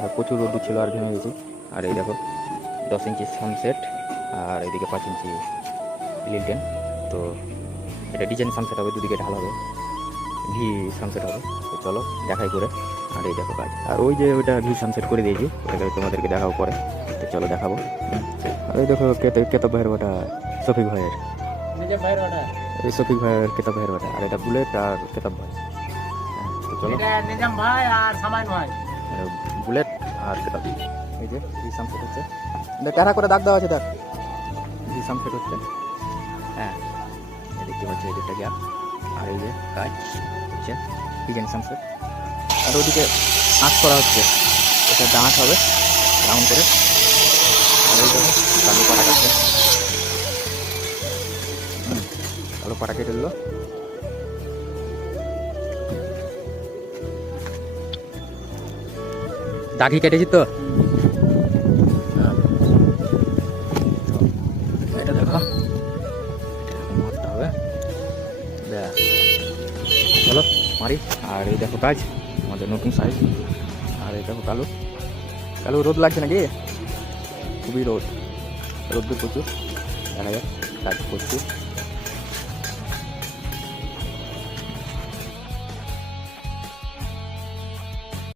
আর প্রচুর রোদ্দুর ছিল আর ঘেমে গেছি। আর এই দেখো 10 ইঞ্চি সানসেট আর এইদিকে 5 ইঞ্চি লিলটেন। তো এটা ডিজাইন সানসেট হবে, দুদিকে ঢাল হবে, ভি সানসেট হবে। তো চলো দেখাই করে। আর এই দেখো কাজ, আর ওই যে ওইটা ভি সানসেট করে দিয়েছি, ওটাকে তোমাদেরকে দেখাবো পরে। তো চলো দেখাবো। আর ওই দেখো কেতব ভাইয়ের ওটা, শফিক ভাইয়ের, এই শফিক ভাইয়ের কেতব ভাইয়ের ওটা। আর এটা বুলেট আর কেতব ভাই। তো চলো বুলেট আর কেতব। এই যে ভি সানসেট হচ্ছে, টেরা করে দাগ দেওয়া আছে, দেখ ভি সানসেট হচ্ছে। হ্যাঁ দেখতে পাচ্ছি এই দিকটা গ্যাপ। আর এই যে কাজ হচ্ছে ডিজাইন সানসেট। আর ওদিকে আঁচ করা হচ্ছে, এটা ডাঁট হবে রাউন্ড করে। আর ওই দেখো কালো পাটা কাটছে, কালো পাটা কেটে দিল। দাগি কেটেছি তো। এটা দেখো মারতে হবে, চলো মারি। আর এই দেখো কাজ আমাদের নতুন সাইজ। আর এই দেখো কালো কালো, রোদ লাগছে নাকি? খুবই রোদ, রোদ্দুর প্রচুর, দেখা যাক কাজ করছি।